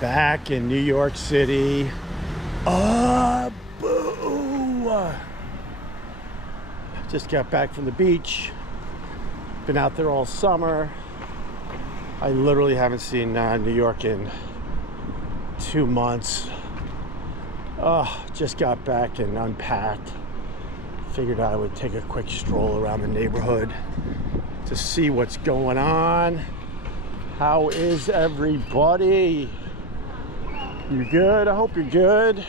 Back in New York City. Boo! Just got back from the beach. Been out there all summer. I literally haven't seen New York in 2 months. Just got back and unpacked. Figured I would take a quick stroll around the neighborhood to see what's going on. How is everybody? You good? I hope you're good.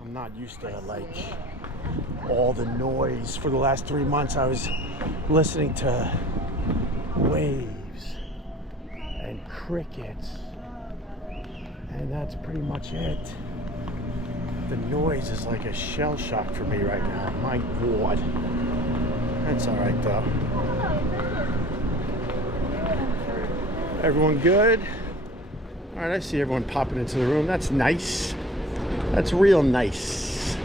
I'm not used to like all the noise. For the last 3 months I was listening to waves and crickets, and that's pretty much it. The noise is like a shell shock for me right now. My God. That's all right though. Everyone good? All right, I see everyone popping into the room. That's nice. That's real nice.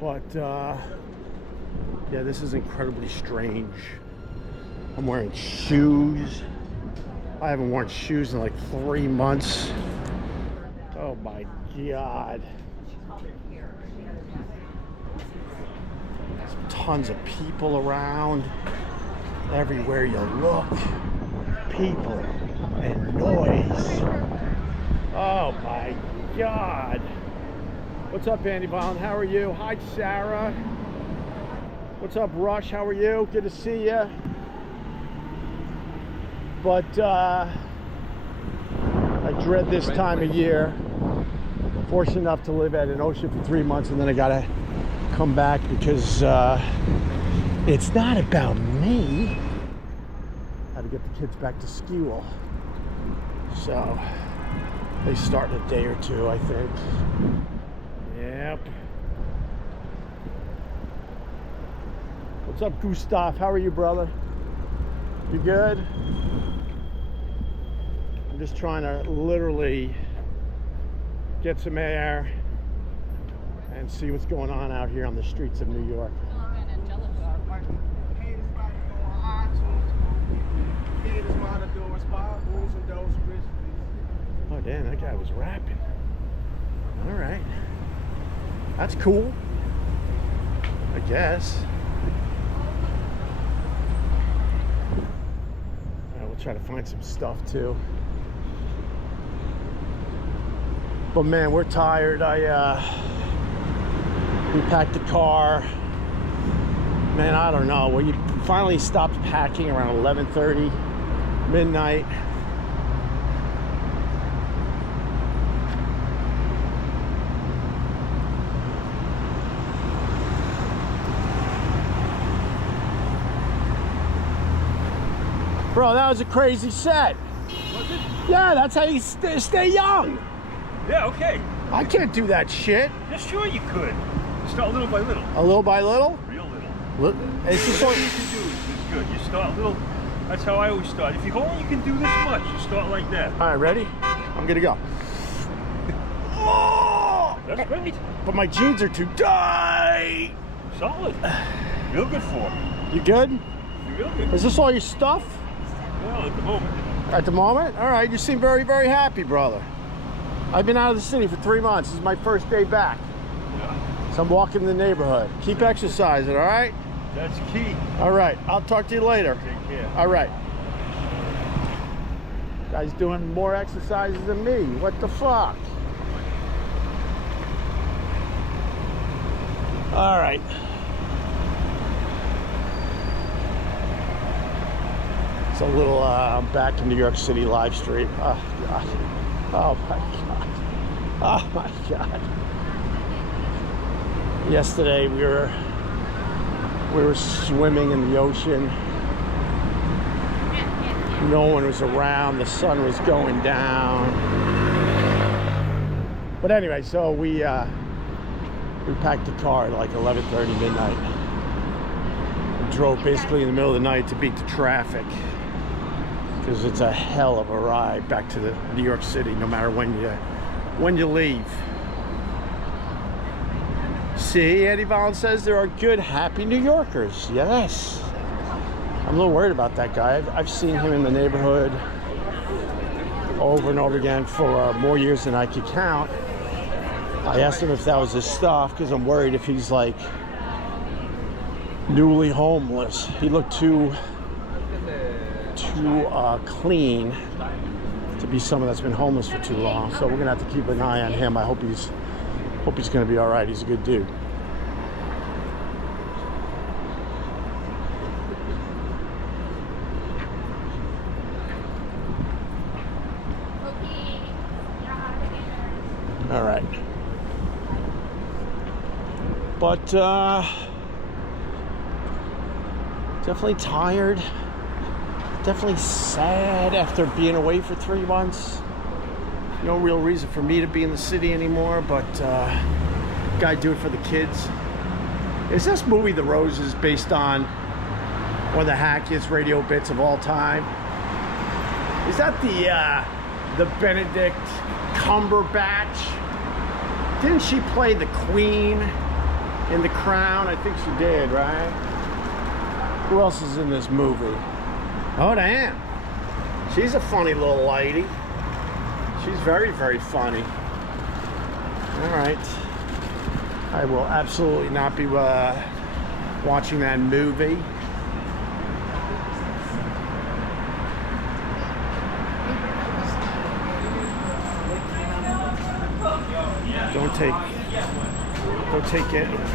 But yeah, this is incredibly strange. I'm wearing shoes. I haven't worn shoes in like 3 months. Oh my God. There's tons of people around. Everywhere you look, people and noise. Oh my God. What's up, Andy Vaughn? How are you? Hi, Sarah. What's up, Rush? How are you? Good to see you. But I dread this time of year. Fortunate enough to live at an ocean for 3 months, and then I gotta come back because it's not about me. I had to get the kids back to school. So they start in a day or two, I think. Yep. What's up, Gustav? How are you, brother? You good? I'm just trying to literally get some air and see what's going on out here on the streets of New York. Oh damn, that guy was rapping. All right, that's cool, I guess. All right, we'll try to find some stuff too. But man, we're tired. We packed the car. Man, I don't know. We finally stopped packing around 11:30, midnight. Bro, that was a crazy set. Was it? Yeah, that's how you stay young. Yeah, okay. I can't do that shit. Yeah, sure you could. Start little by little. A little by little? Real little. It's just Whatever you can do is good. You start little. That's how I always start. If you go, you can do this much. You start like that. All right, ready? I'm gonna go. Oh! That's great. But my jeans are too tight. Solid. Real good form. You good? You're real good. Is this all your stuff? Well, at the moment. At the moment? All right, you seem very, very happy, brother. I've been out of the city for 3 months. This is my first day back. Yeah. So I'm walking the neighborhood. Keep exercising, all right? That's key. All right, I'll talk to you later. Take care. All right. Guy's doing more exercises than me. What the fuck? All right. It's a little, I'm back in New York City live stream. Oh, God. Oh, my God. Oh, my God. Yesterday, we were swimming in the ocean. No one was around. The sun was going down. But anyway, so we packed the car at like 11:30 midnight. We drove basically in the middle of the night to beat the traffic, because it's a hell of a ride back to the New York City, no matter when you leave. See, Andy Vaughn says there are good, happy New Yorkers. Yes. I'm a little worried about that guy. I've seen him in the neighborhood over and over again for more years than I could count. I asked him if that was his stuff because I'm worried if he's like newly homeless. He looked too clean to be someone that's been homeless for too long. So we're gonna have to keep an eye on him. I hope he's gonna be all right. He's a good dude. All right. But definitely tired. Definitely sad after being away for 3 months. No real reason for me to be in the city anymore, but gotta do it for the kids. Is this movie The Roses based on one of the hackiest radio bits of all time? Is that the Benedict Cumberbatch? Didn't she play the Queen in The Crown? I think she did, right? Who else is in this movie? Oh, damn. She's a funny little lady. She's very, very funny. All right. I will absolutely not be watching that movie.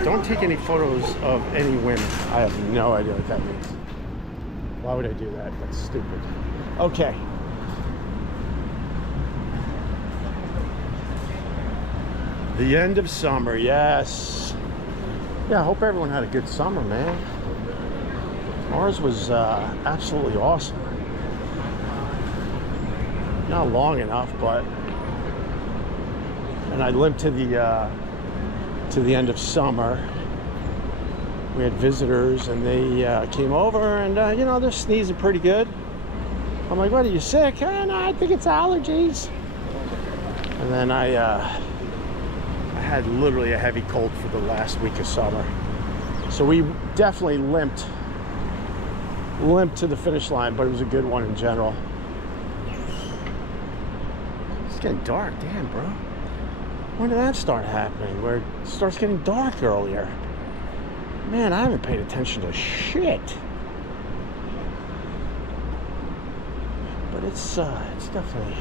Don't take any photos of any women. I have no idea what that means. Why would I do that? That's stupid. Okay. The end of summer, yes. Yeah, I hope everyone had a good summer, man. Ours was absolutely awesome. Not long enough, but... And I limped to the end of summer. We had visitors, and they came over, and you know, they're sneezing pretty good. I'm like, "What, are you sick?" "Oh, no, I think it's allergies." And then I had literally a heavy cold for the last week of summer. So we definitely limped to the finish line, but it was a good one in general. It's getting dark, damn, bro. When did that start happening? Where it starts getting dark earlier? Man, I haven't paid attention to shit. But it's definitely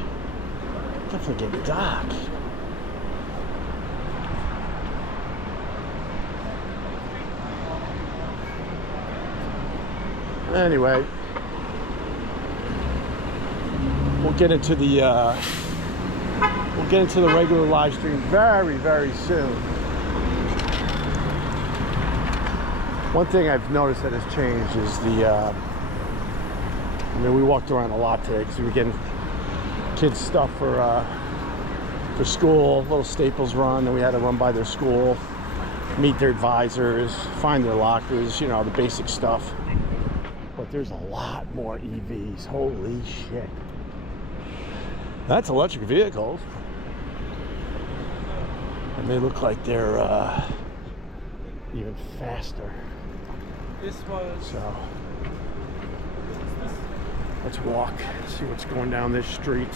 getting dark. Anyway, we'll get into the regular live stream very, very soon. One thing I've noticed that has changed is I mean, we walked around a lot today because we were getting kids stuff for school, little Staples run, and we had to run by their school, meet their advisors, find their lockers, you know, the basic stuff. But there's a lot more EVs. Holy shit. That's electric vehicles. And they look like they're even faster. So let's walk, see what's going down this street.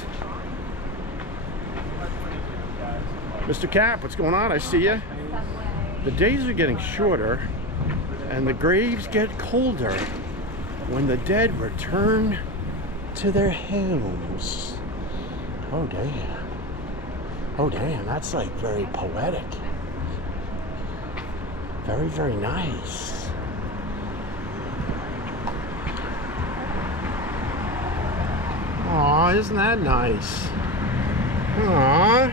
Mr. Cap, what's going on? I see you. The days are getting shorter and the graves get colder when the dead return to their homes. Oh damn. Oh damn, that's like very poetic. Very, very nice. Aw, isn't that nice? Aw.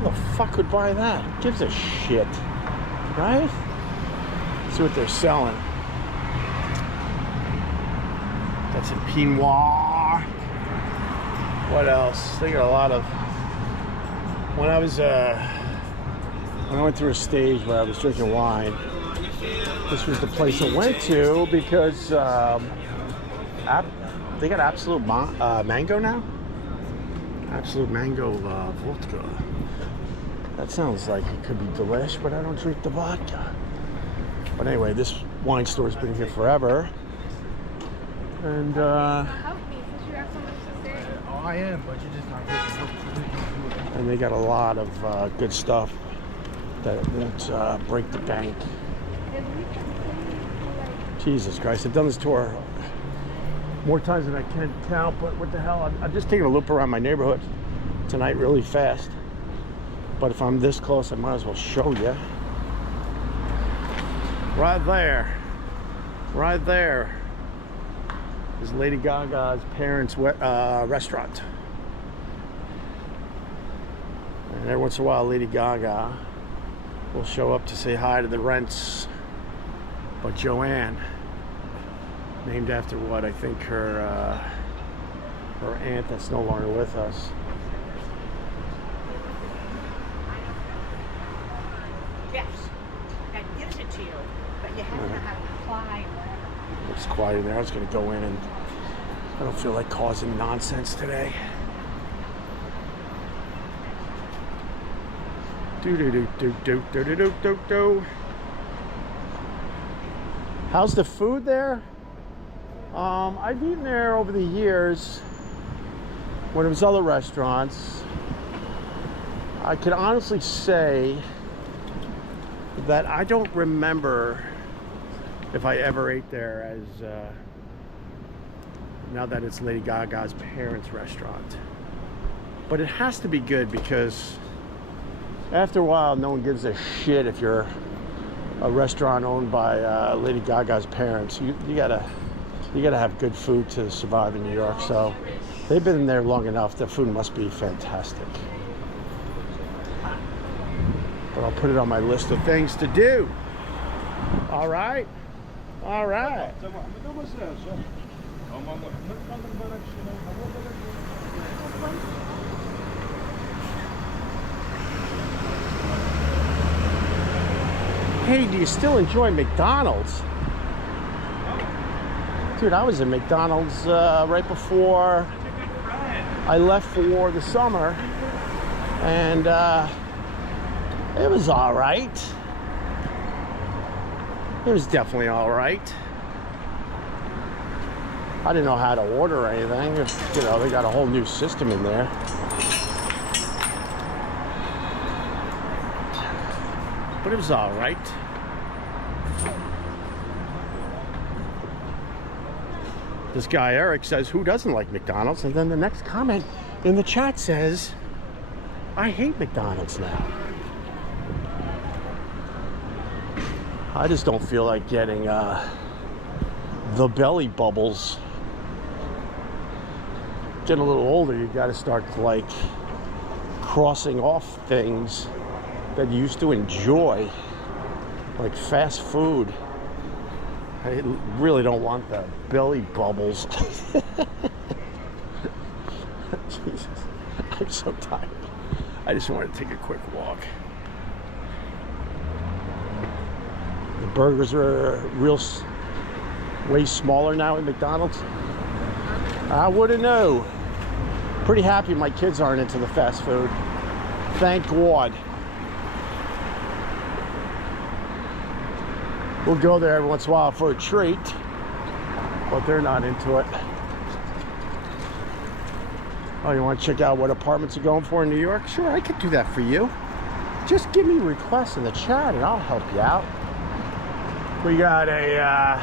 Who the fuck would buy that? Who gives a shit? Right? See what they're selling. Got some Pinot. What else? They got a lot of... When I went through a stage where I was drinking wine, this was the place I went to because they got Absolute Mango now. Absolute Mango vodka. That sounds like it could be delish, but I don't drink the vodka. But anyway, this wine store's been here forever. And I am, but you're just not good. and they got a lot of good stuff that won't break the bank. Jesus Christ, I've done this tour more times than I can count, but what the hell, I'm just taking a loop around my neighborhood tonight really fast. But if I'm this close, I might as well show you. Right there is Lady Gaga's parents' restaurant. And every once in a while, Lady Gaga will show up to say hi to the rents. But Joanne, named after what I think her aunt that's no longer with us. Yes, that gives it to you, but you have to have it apply or whatever. It's quiet in there. I was going to go in, and I don't feel like causing nonsense today. Do. How's the food there? I've eaten there over the years when it was other restaurants. I can honestly say that I don't remember if I ever ate there as now that it's Lady Gaga's parents' restaurant. But it has to be good because after a while, no one gives a shit if you're a restaurant owned by Lady Gaga's parents. You gotta have good food to survive in New York. So they've been in there long enough. The food must be fantastic. But I'll put it on my list of things to do. All right. Hey, do you still enjoy McDonald's? Dude, I was in McDonald's right before I left for the summer, and it was all right. It was definitely all right. I didn't know how to order anything. You know, they got a whole new system in there. But it was all right. This guy Eric says, who doesn't like McDonald's? And then the next comment in the chat says, I hate McDonald's now. I just don't feel like getting the belly bubbles. Getting a little older, you got to start like crossing off things that you used to enjoy, like fast food. I really don't want the belly bubbles. Jesus, I'm so tired. I just wanted to take a quick walk. The burgers are way smaller now at McDonald's. I wouldn't know. Pretty happy my kids aren't into the fast food. Thank God. We'll go there every once in a while for a treat, but they're not into it. Oh, you want to check out what apartments are going for in New York? Sure, I could do that for you. Just give me requests in the chat and I'll help you out. We got a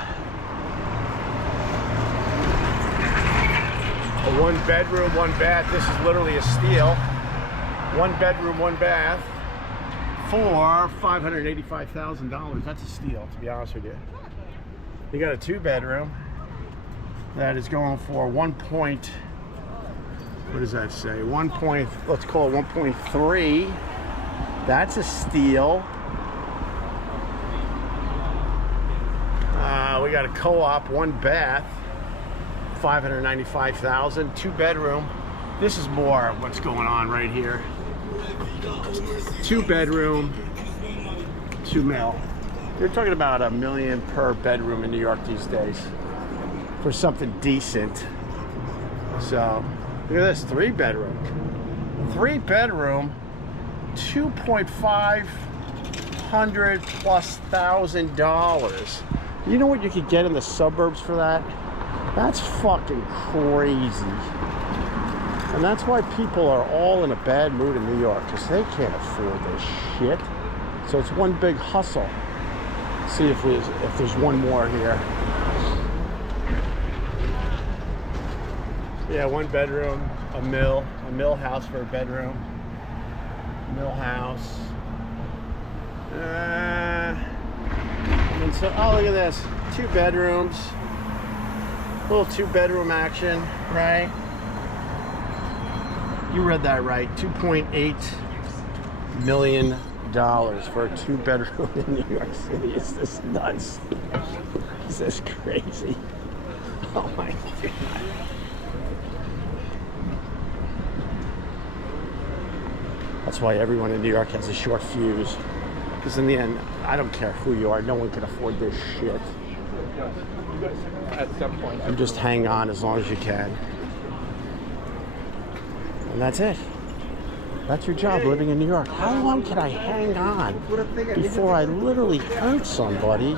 1 bedroom, 1 bath. This is literally a steal. 1 bedroom, 1 bath. For $585,000. That's a steal, to be honest with you. You got a 2 bedroom that is going for what does that say? Let's call it 1.3. That's a steal. We got a co-op, 1 bath, $595,000. 2 bedroom. This is more what's going on right here. 2 bedroom, $2 million. You're talking about $1 million per bedroom in New York these days for something decent. So look at this, 3 bedroom. 3 bedroom, $2,500+ You know what you could get in the suburbs for that? That's fucking crazy. And that's why people are all in a bad mood in New York, because they can't afford this shit. So it's one big hustle. See if there's one more here. Yeah, 1 bedroom, a mill house for a bedroom. Mill house. And so, oh, look at this. 2 bedrooms. Little 2-bedroom action, right? You read that right. $2.8 million for a 2-bedroom in New York City. Is this nuts? Is this crazy? Oh my God. That's why everyone in New York has a short fuse. Because in the end, I don't care who you are, no one can afford this shit. At some point. And just hang on as long as you can. And that's it. That's your job, living in New York. How long can I hang on before I literally hurt somebody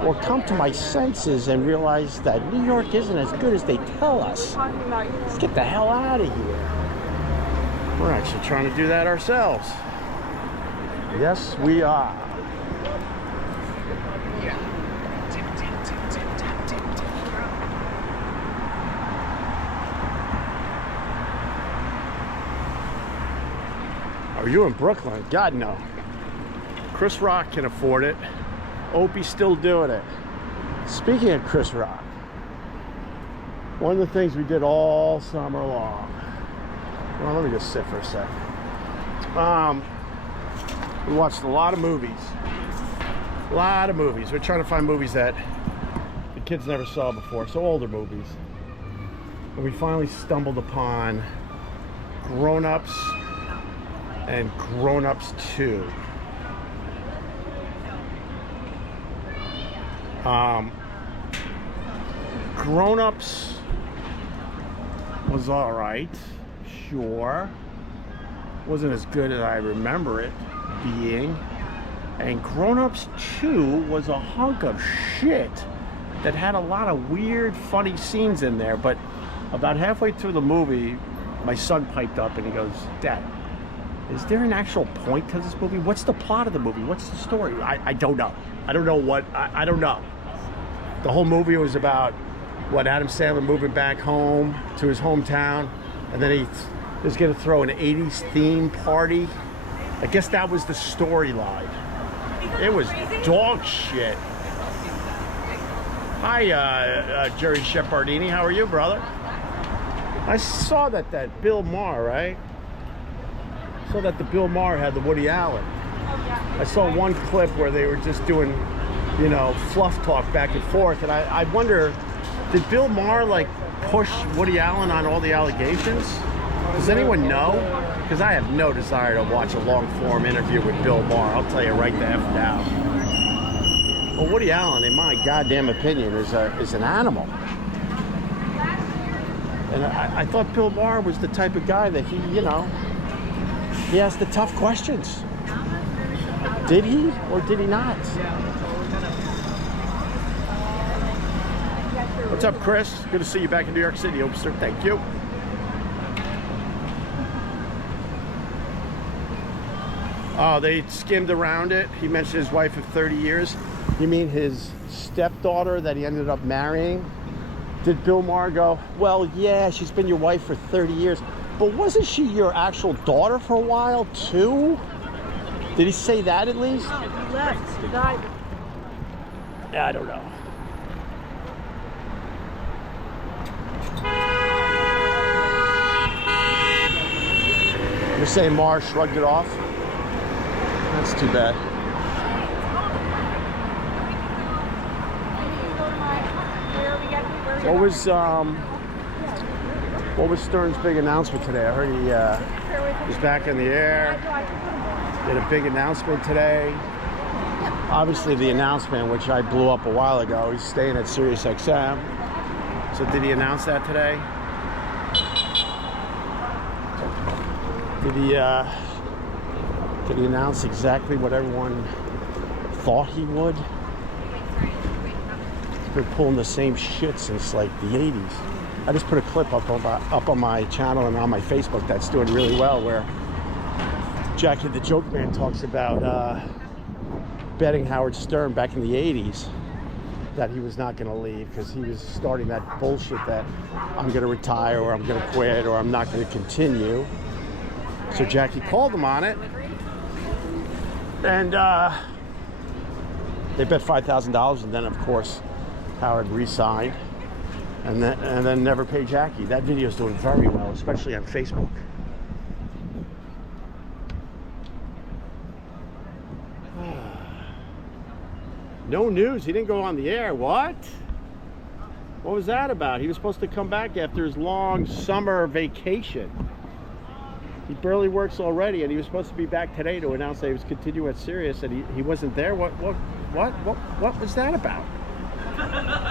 or come to my senses and realize that New York isn't as good as they tell us? Let's get the hell out of here. We're actually trying to do that ourselves. Yes, we are. Are you in Brooklyn? God, no. Chris Rock can afford it. Opie's still doing it. Speaking of Chris Rock, one of the things we did all summer long. Well, let me just sit for a sec. We watched a lot of movies. We're trying to find movies that the kids never saw before, so older movies. And we finally stumbled upon Grown Ups and Grown Ups 2. Grown Ups was alright, sure. Wasn't as good as I remember it being. And Grown Ups 2 was a hunk of shit that had a lot of weird, funny scenes in there. But about halfway through the movie, my son piped up and he goes, "Dad, is there an actual point to this movie? What's the plot of the movie? What's the story?" I don't know. I don't know. The whole movie was about Adam Sandler moving back home to his hometown, and then he was going to throw an 80s theme party. I guess that was the storyline. It was dog shit. Hi, Jerry Shepardini. How are you, brother? I saw that Bill Maher, right? I saw that the Bill Maher had the Woody Allen. I saw one clip where they were just doing, fluff talk back and forth, and I wonder, did Bill Maher push Woody Allen on all the allegations? Does anyone know? Because I have no desire to watch a long-form interview with Bill Maher. I'll tell you right the F now. Well, Woody Allen, in my goddamn opinion, is an animal. And I thought Bill Maher was the type of guy that he asked the tough questions. Did he or did he not? What's up, Chris? Good to see you back in New York City, officer. Thank you. Oh, they skimmed around it. He mentioned his wife of 30 years. You mean his stepdaughter that he ended up marrying? Did Bill Maher go, "Well, yeah, she's been your wife for 30 years, but wasn't she your actual daughter for a while, too?" Did he say that at least? No, he left. He died. Yeah, I don't know. You're saying Maher shrugged it off? That's too bad. What was Stern's big announcement today? I heard he was back in the air. Did a big announcement today. Obviously the announcement, which I blew up a while ago, he's staying at Sirius XM. So did he announce that today? Can he announce exactly what everyone thought he would? He's been pulling the same shit since like the 80s. I just put a clip up on my channel and on my Facebook that's doing really well, where Jackie the Joke Man talks about betting Howard Stern back in the 80s that he was not going to leave because he was starting that bullshit that I'm going to retire or I'm going to quit or I'm not going to continue. So Jackie called him on it, and they bet $5,000, and then of course Howard re-signed, and then never paid Jackie. That video is doing very well, especially on Facebook. No news. He didn't go on the air. What? What was that about? He was supposed to come back after his long summer vacation. He barely works already, and he was supposed to be back today to announce that he was continuing at Sirius, and he wasn't there. What was that about?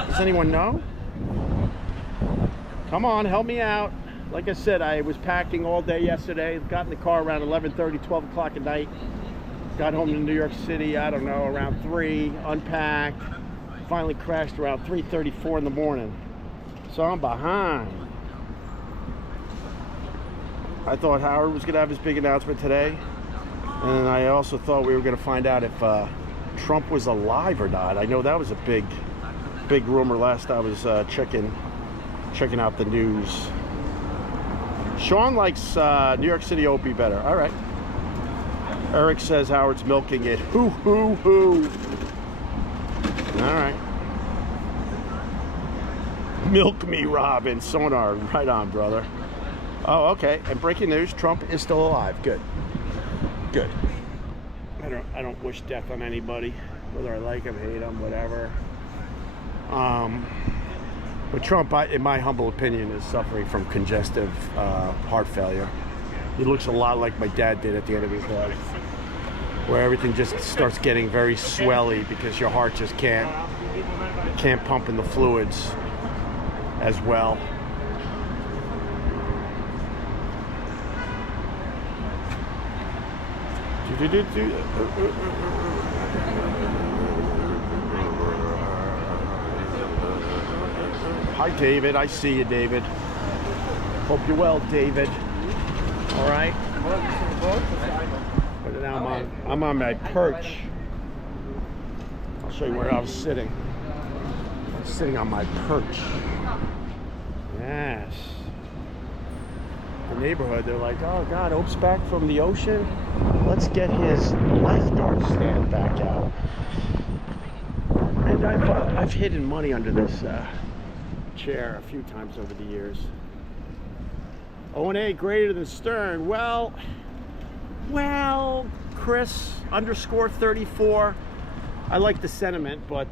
Does anyone know? Come on, help me out. Like I said, I was packing all day yesterday. Got in the car around 11:30, 12 o'clock at night. Got home to New York City, I don't know, around 3, unpacked. Finally crashed around 3:34 in the morning. So I'm behind. I thought Howard was going to have his big announcement today. And I also thought we were going to find out if Trump was alive or not. I know that was a big rumor last I was checking out the news. Sean likes New York City Opie better. All right. Eric says Howard's milking it. Hoo, hoo, hoo. All right. Milk me, Robin. Sonar. Right on, brother. Oh, okay. And breaking news, Trump is still alive. Good. Good. I don't wish death on anybody, whether I like him, hate him, whatever. But Trump, in my humble opinion, is suffering from congestive heart failure. He looks a lot like my dad did at the end of his life, where everything just starts getting very swelly because your heart just can't pump in the fluids as well. Hi, David. I see you, David. Hope you're well, David. All right. But now I'm on my perch. I'll show you where I was sitting. I was sitting on my perch. Yes. The neighborhood, they're like, oh God, Ope's back from the ocean. Let's get his lifeguard stand back out. And I've hidden money under this chair a few times over the years. O&A greater than Stern. Well, Chris _34. I like the sentiment, but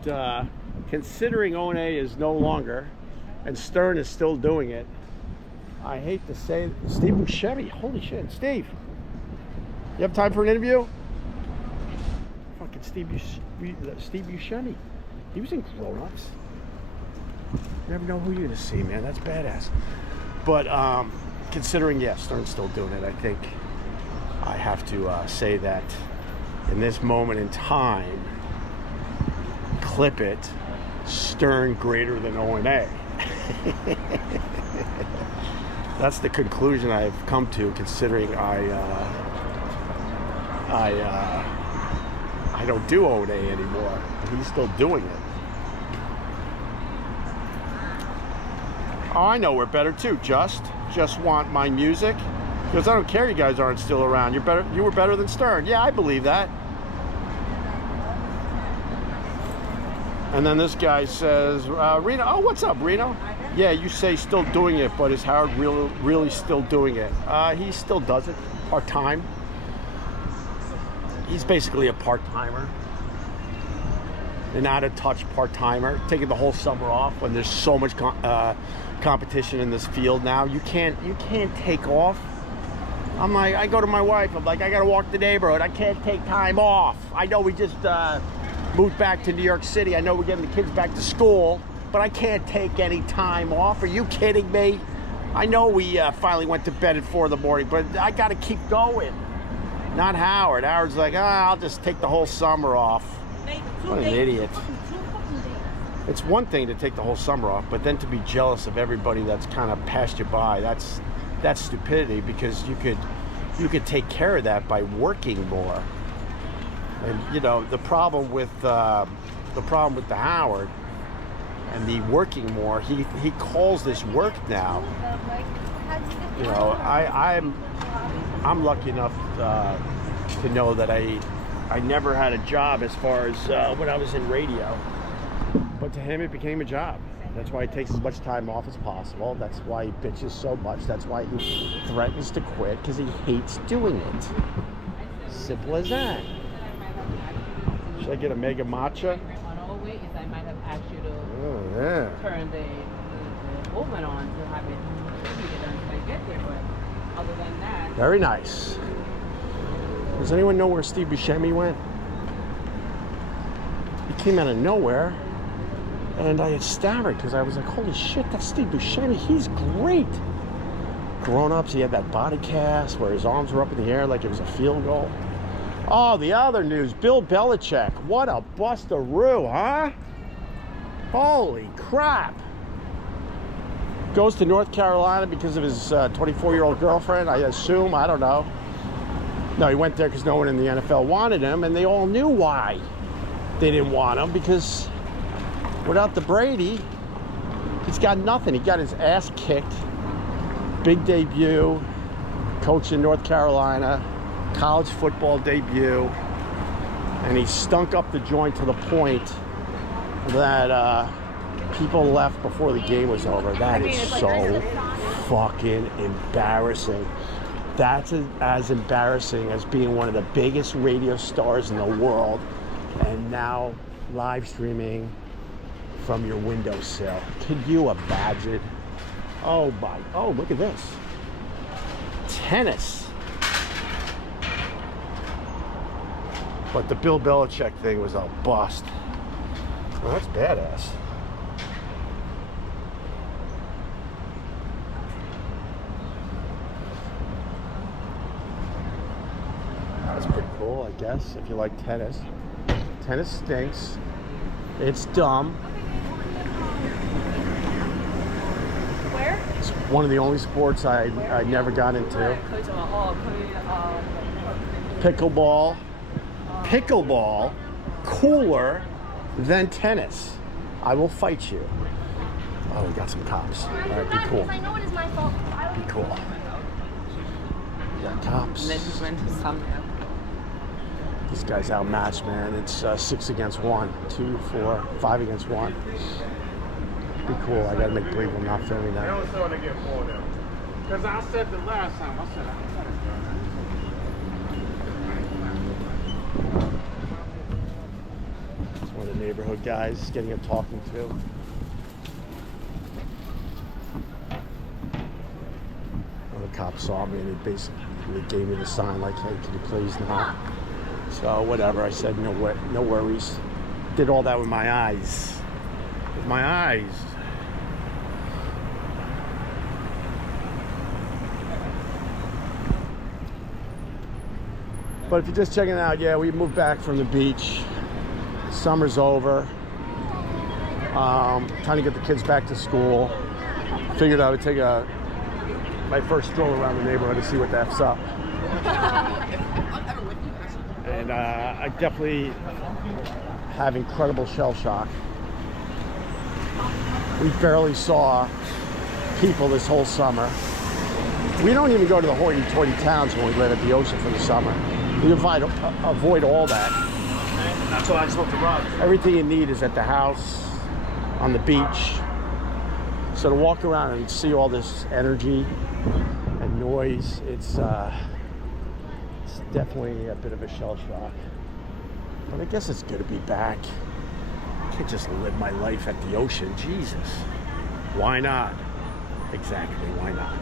considering O&A is no longer and Stern is still doing it, I hate to say it. Steve Buscemi. Holy shit, Steve. You have time for an interview? Fucking Steve Buscemi. He was in Grown Ups. You never know who you're gonna see, man. That's badass. But considering, yes, Stern's still doing it, I think I have to say that in this moment in time, clip it, Stern greater than O&A. That's the conclusion I've come to, considering I don't do O&A anymore. He's still doing it. Oh, I know we're better too. Just want my music, because I don't care you guys aren't still around. You're better. You were better than Stern. Yeah, I believe that. And then this guy says, Reno. Oh, what's up, Reno? Yeah, you say still doing it, but is Howard really still doing it? He still does it part-time. He's basically a part-timer. An out-of-touch part-timer, taking the whole summer off when there's so much competition in this field now. You can't take off. I'm like, I go to my wife, I'm like, I gotta walk the neighborhood. I can't take time off. I know we just moved back to New York City. I know we're getting the kids back to school, but I can't take any time off. Are you kidding me? I know we finally went to bed at 4 in the morning, but I gotta keep going. Not Howard. Howard's like, I'll just take the whole summer off. What an idiot. It's one thing to take the whole summer off, but then to be jealous of everybody that's kind of passed you by, that's stupidity, because you could take care of that by working more. And you know, the problem with the Howard and the working more, he calls this work now. You know, I'm lucky enough to know that I never had a job as far as when I was in radio. But to him, it became a job. That's why he takes as much time off as possible. That's why he bitches so much. That's why he threatens to quit, because he hates doing it. Simple as that. Should I get a mega matcha? I might have asked you to Yeah. turn the oven on to have it heated until I get there, but other than that. Very nice. Does anyone know where Steve Buscemi went? He came out of nowhere, and I had stammered because I was like, holy shit, that's Steve Buscemi. He's great. Grown-ups, he had that body cast where his arms were up in the air like it was a field goal. Oh, the other news, Bill Belichick. What a bustaroo, huh? Holy crap. Goes to North Carolina because of his 24-year-old girlfriend, I assume. I don't know. No, he went there because no one in the NFL wanted him, and they all knew why they didn't want him, because without the Brady, he's got nothing. He got his ass kicked. Big debut, coach in North Carolina, college football debut, and he stunk up the joint to the point that people left before the game was over. That is so fucking embarrassing. That's as embarrassing as being one of the biggest radio stars in the world and now live streaming from your windowsill. Can you imagine? Oh, look at this. Tennis. But the Bill Belichick thing was a bust. Well, that's badass. That's pretty cool, I guess, if you like tennis. Tennis stinks. It's dumb. Where? It's one of the only sports I never got into. Pickleball. Pickleball cooler than tennis. I will fight you. Oh, we got some cops. All right, be cool. I know it is my fault. Be cool. We got cops. And then he went to Sumner. This guy's outmatched, man. It's 6 against 1, 2, 4, 5 against 1. Be cool. I gotta make believe I'm not filming that. Don't show it again for them. Because I said the last time, I said I gotta go. It's one of the neighborhood guys getting a talking to. Well, the cop saw me and he basically gave me the sign like, hey, can you please not? So whatever, I said no worries. Did all that with my eyes. With my eyes. But if you're just checking it out, yeah, we moved back from the beach. Summer's over. Trying to get the kids back to school. Figured I would take my first stroll around the neighborhood to see what the F's up. And I definitely have incredible shell shock. We barely saw people this whole summer. We don't even go to the hoity-toity towns when we live at the ocean for the summer. We avoid all that. That's why I spoke to Rob. Everything you need is at the house, on the beach. So to walk around and see all this energy and noise, it's definitely a bit of a shell shock. But I guess it's good to be back. I can't just live my life at the ocean. Jesus. Why not? Exactly, why not?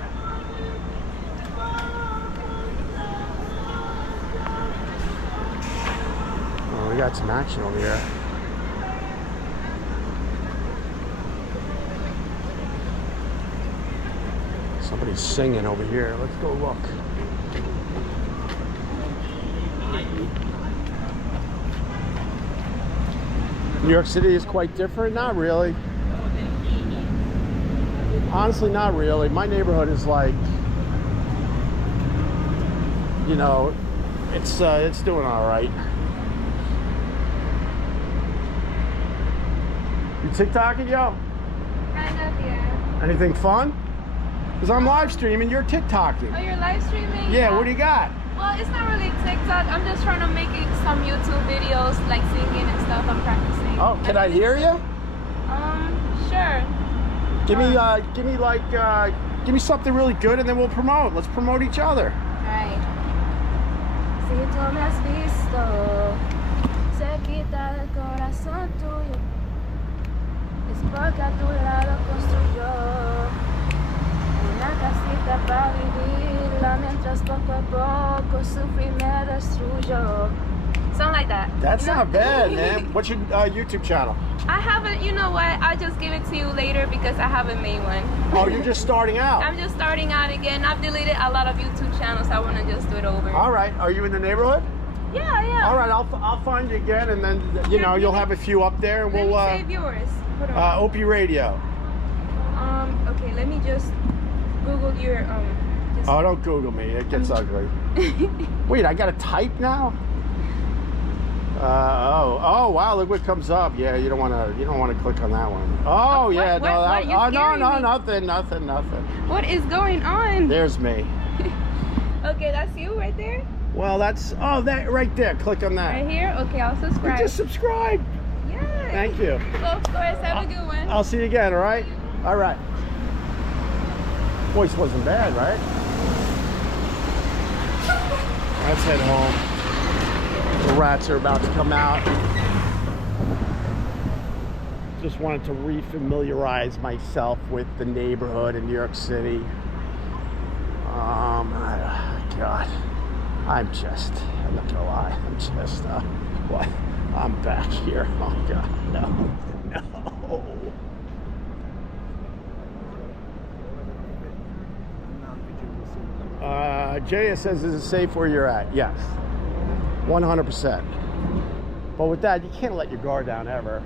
Oh, we got some action over here. Somebody's singing over here. Let's go look. New York City is quite different. Not really. Honestly, not really. My neighborhood is like, you know, it's doing all right. You TikToking, yo? Kind of, yeah. Anything fun? Because I'm live streaming, you're TikToking. Oh, you're live streaming? Yeah, what do you got? Well, it's not really TikTok. I'm just trying to make it some YouTube videos, like singing and stuff. I'm practicing. Oh, can I hear you? Sure. Give me something really good and then we'll promote. Let's promote each other. Alright. Si tú me has visto, cerquita del corazón tuyo, es porque a tu lado construyó una casita para vivirla mientras poco a poco sufrí y me destruyó. Something like that. That's You know? not bad, man. What's your YouTube channel? I haven't, you know what? I'll just give it to you later because I haven't made one. Oh, you're just starting out. I'm just starting out again. I've deleted a lot of YouTube channels. I want to just do it over. All right. Are you in the neighborhood? Yeah, yeah. All right. I'll find you again, and then you'll have a few up there, and Let we'll me save yours. Hold on. Opie Radio. Okay, let me just Google your just- Oh, don't Google me. It gets ugly. Wait, I gotta type now. Oh wow! Look what comes up. Yeah, you don't want to click on that one. Oh what- yeah, what- no, what? You're scaring me. nothing. What is going on? There's me. Okay, that's you right there. Well, that right there. Click on that. Right here. Okay, I'll subscribe. Just subscribe. Yeah. Thank you. Well, of course. Have a good one. I'll see you again. All right. All right. Voice wasn't bad, right? Let's head home. The rats are about to come out. Just wanted to refamiliarize myself with the neighborhood in New York City. God, I'm not gonna lie, what? I'm back here. Oh God, no. Jaya says, is it safe where you're at? Yes. 100%. But with that, you can't let your guard down ever.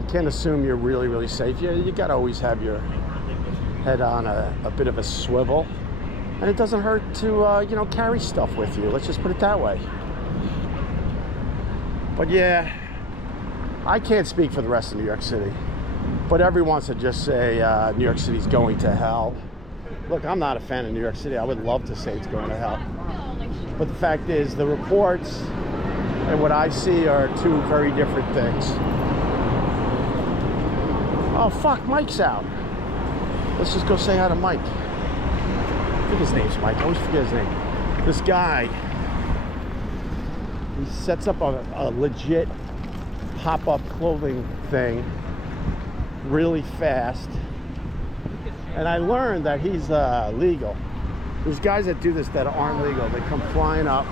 You can't assume you're really, really safe. You got to always have your head on a bit of a swivel. And it doesn't hurt to, carry stuff with you. Let's just put it that way. But yeah, I can't speak for the rest of New York City. But everyone wants to just say New York City's going to hell. Look, I'm not a fan of New York City. I would love to say it's going to hell. But the fact is, the reports and what I see are two very different things. Oh, fuck, Mike's out. Let's just go say hi to Mike. I think his name's Mike. I always forget his name. This guy, he sets up a legit pop-up clothing thing really fast. And I learned that he's legal. There's guys that do this that aren't legal. They come flying up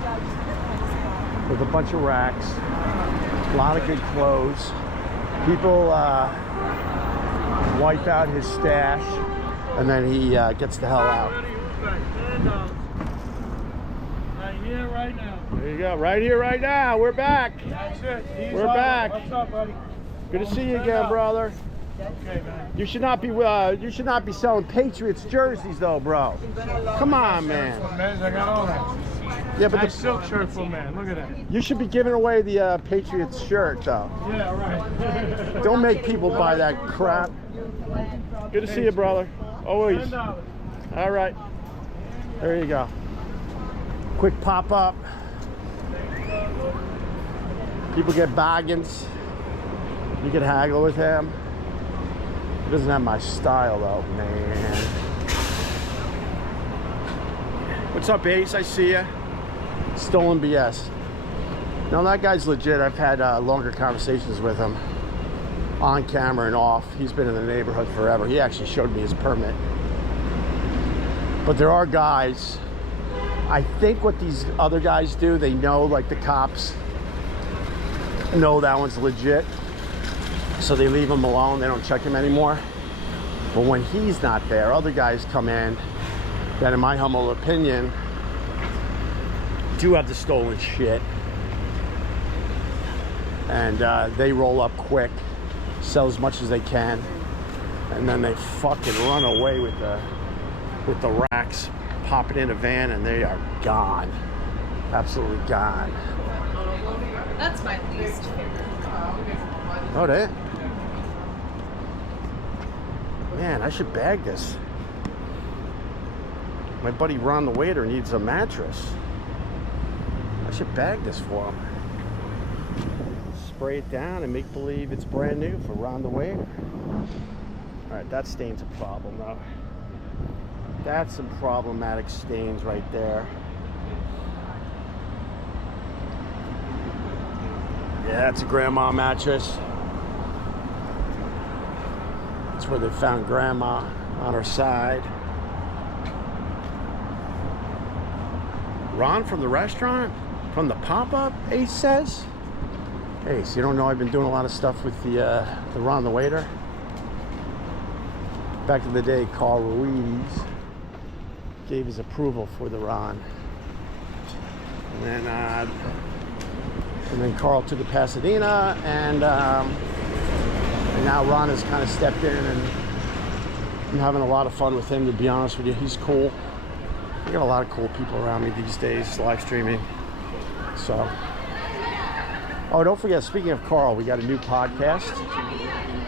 with a bunch of racks, a lot of good clothes. People wipe out his stash, and then he gets the hell out. Right here, right now. There you go. Right here, right now. We're back. That's it. He's We're on. back. What's up, buddy? Good to see you again, brother. Okay, man. You should not be selling Patriots jerseys, though, bro. Come on, man. Man, I got all that. Yeah, but Nice silk shirt for man. Look at that. you should be giving away the Patriots shirt, though. Yeah, right. Don't make people buy that crap. Good to see you, brother. Always. $10. All right. There you go. Quick pop up. People get bargains. You can haggle with him. He doesn't have my style though, man. What's up, Ace? I see ya. Stolen BS. No, that guy's legit. I've had longer conversations with him on camera and off. He's been in the neighborhood forever. He actually showed me his permit. But there are guys, I think what these other guys do, they know, like the cops know that one's legit. So they leave him alone, they don't check him anymore. But when he's not there, other guys come in that, in my humble opinion, do have the stolen shit. And they roll up quick, sell as much as they can, and then they fucking run away with the racks, pop it in a van, and they are gone. Absolutely gone. That's my least favorite. Oh, that? Man, I should bag this. My buddy Ron the waiter needs a mattress. I should bag this for him. Spray it down and make believe it's brand new for Ron the waiter. Alright, that stain's a problem though. That's some problematic stains right there. Yeah, that's a grandma mattress. That's where they found grandma on her side. Ron from the restaurant? From the pop-up, Ace says? Ace, you don't know I've been doing a lot of stuff with the Ron the waiter? Back in the day, Carl Ruiz gave his approval for the Ron. And then Carl took it to Pasadena, and now Ron has kind of stepped in, and I'm having a lot of fun with him, to be honest with you. He's cool. I got a lot of cool people around me these days, live streaming. So, oh, don't forget, speaking of Carl, we got a new podcast.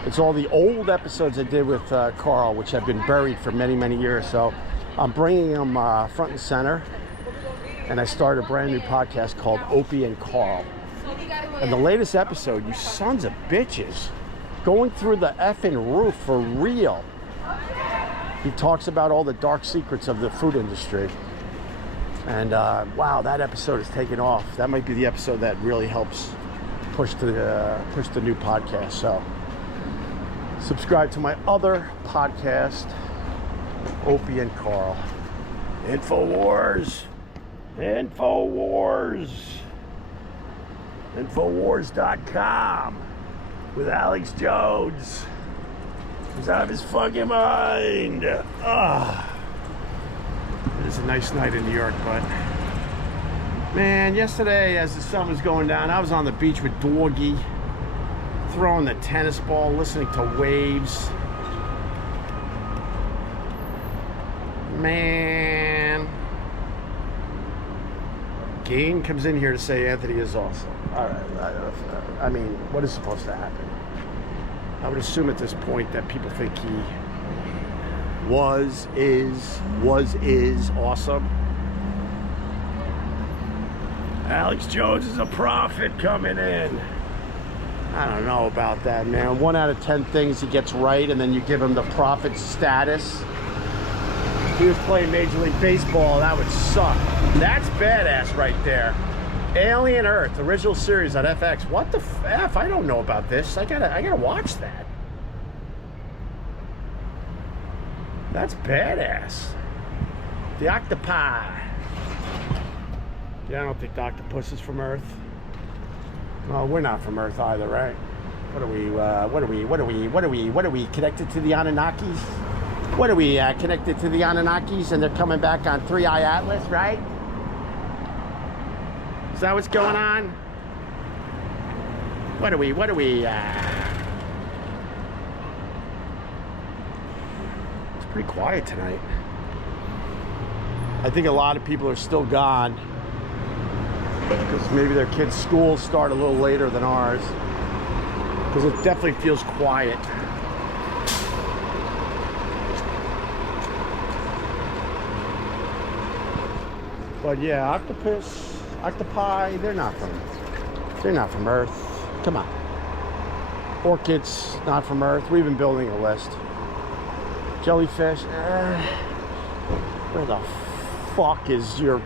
It's all the old episodes I did with Carl, which have been buried for many, many years. So I'm bringing them front and center. And I started a brand new podcast called Opie and Carl. And the latest episode, you sons of bitches, going through the effing roof for real. He talks about all the dark secrets of the food industry. And wow, that episode is taking off. That might be the episode that really helps push the new podcast. So subscribe to my other podcast, Opie and Carl. Infowars. Infowars.com with Alex Jones. He's out of his fucking mind. It is a nice night in New York, but man, yesterday as the sun was going down, I was on the beach with Doggy, throwing the tennis ball, listening to waves. Man, Game comes in here to say Anthony is awesome. All right, I mean, what is supposed to happen? I would assume at this point that people think he was, is awesome. Alex Jones is a prophet coming in. I don't know about that, man. 1 out of 10 things he gets right, and then you give him the prophet status. If he was playing Major League Baseball, that would suck. That's badass right there. Alien Earth, original series on FX. What the F? I don't know about this. I gotta watch that. That's badass. The octopi. Yeah, I don't think the octopus is from Earth. Well, we're not from Earth either, right? What are we connected to the Anunnakis? What are we connected to the Anunnakis, and they're coming back on 3i Atlas, right? Is that what's going on? What are we It's pretty quiet tonight. I think a lot of people are still gone because maybe their kids' schools start a little later than ours, because it definitely feels quiet. But yeah, octopi, they're not from Earth. Come on. Orchids, not from Earth. We've been building a list. Jellyfish, where the fuck is your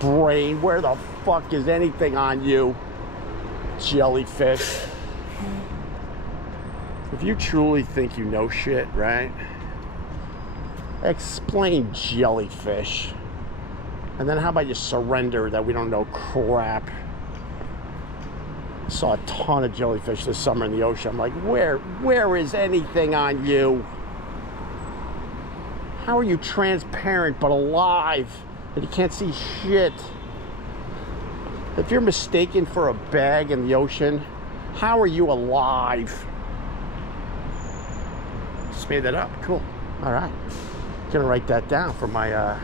brain? Where the fuck is anything on you? Jellyfish. If you truly think you know shit, right? Explain jellyfish. And then how about you surrender that we don't know crap? Saw a ton of jellyfish this summer in the ocean. I'm like, where is anything on you? How are you transparent but alive and you can't see shit? If you're mistaken for a bag in the ocean, how are you alive? Just made that up. Cool. All right. Gonna write that down for my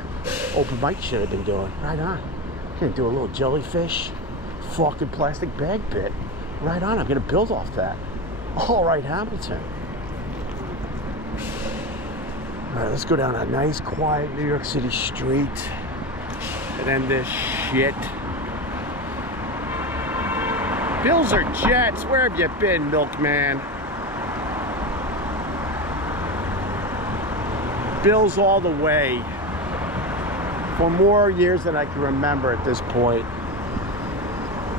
open mic shit I've been doing. Right on. Gonna do a little jellyfish fucking plastic bag bit. Right on. I'm gonna build off that. All right, Hamilton. All right, let's go down a nice, quiet New York City street and end this shit. Bills or Jets? Where have you been, milkman? Bills all the way. For more years than I can remember at this point.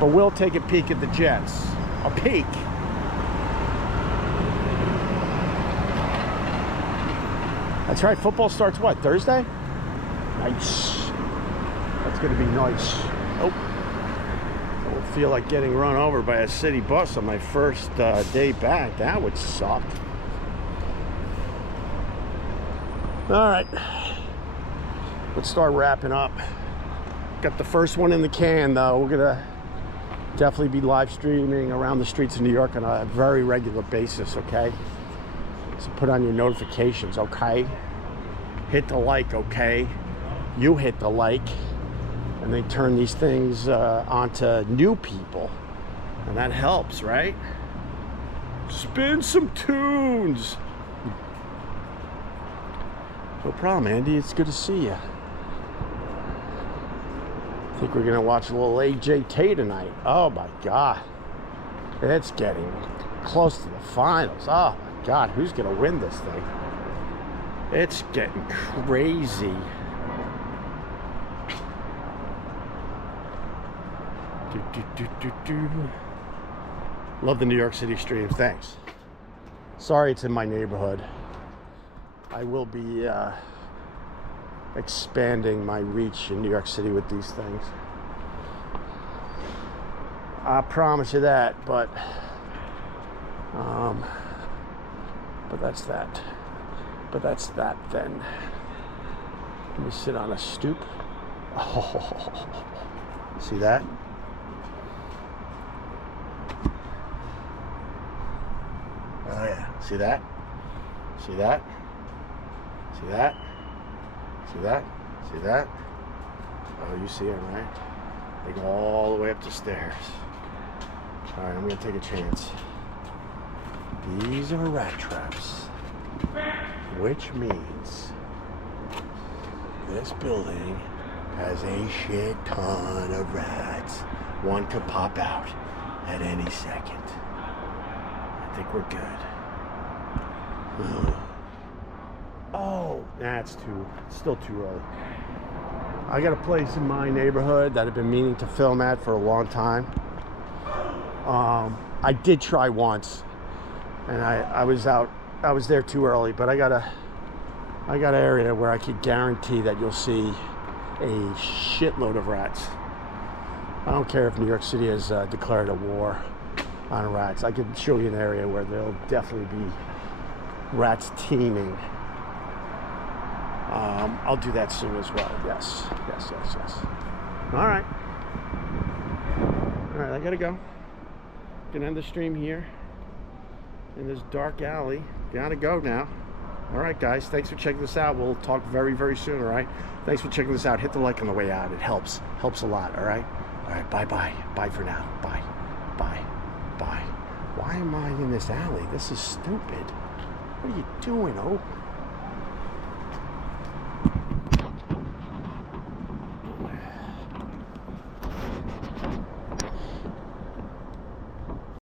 But we'll take a peek at the Jets. A peek. That's right, football starts what, Thursday? Nice. That's gonna be nice. Oh. I don't feel like getting run over by a city bus on my first day back. That would suck. All right. Let's start wrapping up. Got the first one in the can though. We're gonna definitely be live streaming around the streets of New York on a very regular basis, okay? So put on your notifications, okay? Hit the like, okay? You hit the like, and they turn these things onto new people, and that helps, right? Spin some tunes. No problem, Andy. It's good to see you. I think we're gonna watch a little AJT tonight. Oh my God, it's getting close to the finals. Oh my God, who's gonna win this thing? It's getting crazy. Love the New York City streams. Thanks. Sorry, it's in my neighborhood. I will be expanding my reach in New York City with these things. I promise you that, but that's that. But that's that then. Let me sit on a stoop. Oh, see that? Oh yeah, see that? See that? See that? See that? See that? Oh, you see it, right? They go all the way up the stairs. All right, I'm gonna take a chance. These are rat traps, which means this building has a shit ton of rats. One could pop out at any second. I think we're good. Oh, that's still too early. I got a place in my neighborhood that I've been meaning to film at for a long time. I did try once, and I was there too early, but I got an area where I could guarantee that you'll see a shitload of rats. I don't care if New York City has declared a war on rats. I could show you an area where there'll definitely be rats teeming. I'll do that soon as well. Yes. All right, I gotta go. Gonna end the stream here in this dark alley. Gotta go now. All right, guys, thanks for checking this out. We'll talk very, very soon, all right? Thanks for checking this out. Hit the like on the way out. It helps a lot, all right? All right, bye-bye. Bye for now. Bye. Why am I in this alley? This is stupid. What are you doing, Opie?